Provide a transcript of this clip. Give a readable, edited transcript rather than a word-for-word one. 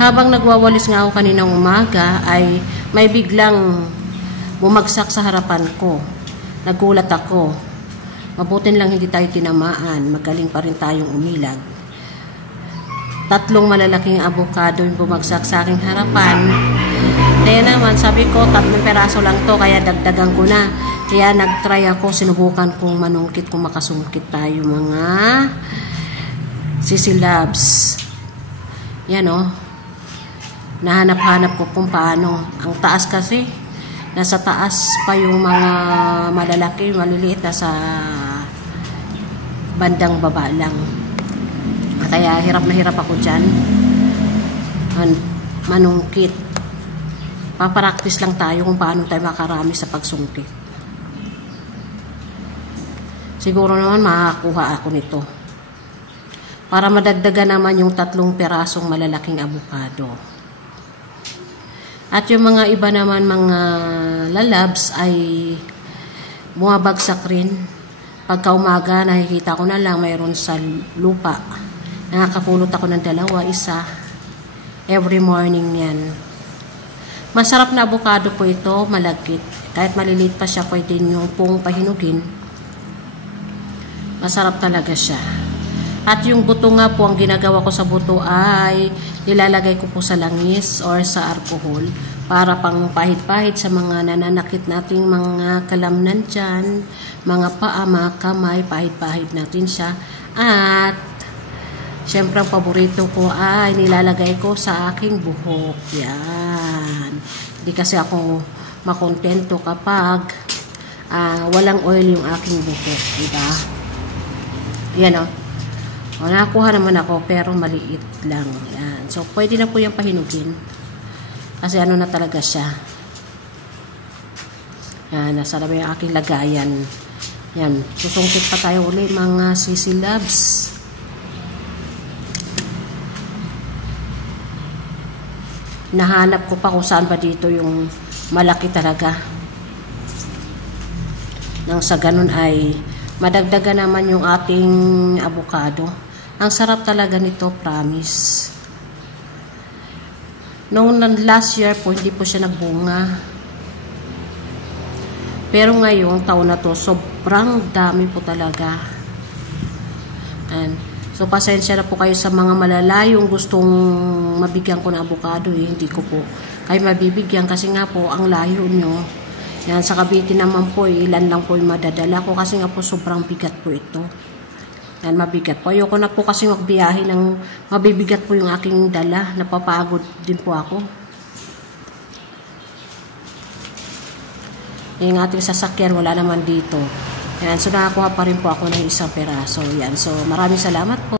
Habang nagwawalis nga ako kaninang umaga ay may biglang bumagsak sa harapan ko. Nagulat ako. Mabutin lang hindi tayo tinamaan. Magaling pa rin tayong umilag. 3 malalaking avocado yung bumagsak sa aking harapan. Kaya naman, sabi ko, 3 peraso lang to, kaya dagdagan ko na. Kaya nagtry ako, sinubukan kong manungkit kung makasungkit tayo mga sisilabs. Yan o. Nahanap-hanap ko kung paano. Ang taas kasi, nasa taas pa yung mga malalaki, maliliit, nasa bandang baba lang. Kaya hirap na hirap ako dyan. Manungkit. Paparaktis lang tayo kung paano tayo makarami sa pagsungkit. Siguro naman makakuha ako nito. Para madagdagan naman yung 3 perasong malalaking avocado. At yung mga iba naman mga lalabs ay bumabagsak rin. Pagka umaga, nakikita ko na lang mayroon sa lupa. Nakakapulot ako ng 2, 1. Every morning yan. Masarap na avocado po ito, malagkit. Kahit maliliit pa siya, pwede nyo pong pahinugin. Masarap talaga siya. At yung buto nga po, ang ginagawa ko sa buto ay nilalagay ko po sa langis or sa alcohol para pang pahit-pahit sa mga nananakit nating mga kalamnan dyan, mga paa, mga kamay, pahit-pahit natin siya. At siyempre, ang paborito ko ay nilalagay ko sa aking buhok. Yan. Hindi kasi ako makontento kapag walang oil yung aking buhok. Diba? Yan o. Nakakuha naman ako pero maliit lang. Yan. So, pwede na po yung pahinugin. Kasi ano na talaga siya. Yan. Nasa na yung aking lagayan. Yan. Susungkit pa tayo uli mga sisilabs. Nahanap ko pa kung saan ba dito yung malaki talaga. Nang sa ganun ay madagdagan naman yung ating avocado. Ang sarap talaga nito, promise. Noong last year po, hindi po siya nagbunga. Pero ngayong taon na to, sobrang dami po talaga. So, pasensya na po kayo sa mga malalayong gustong mabigyan ko ng avocado. Hindi ko po kayo mabibigyan kasi nga po, ang layo nyo. Yan, sa Cavite naman po, ilan lang po yung madadala ko kasi nga po, sobrang bigat po ito. Yan, mabigat po. Ayoko na po kasi magbiyahe ng mabibigat po yung aking dala. Napapagod din po ako. Yung ating sasakyan, wala naman dito. Yan, so nakakuha pa rin po ako ng 1 peraso. Yan, so maraming salamat po.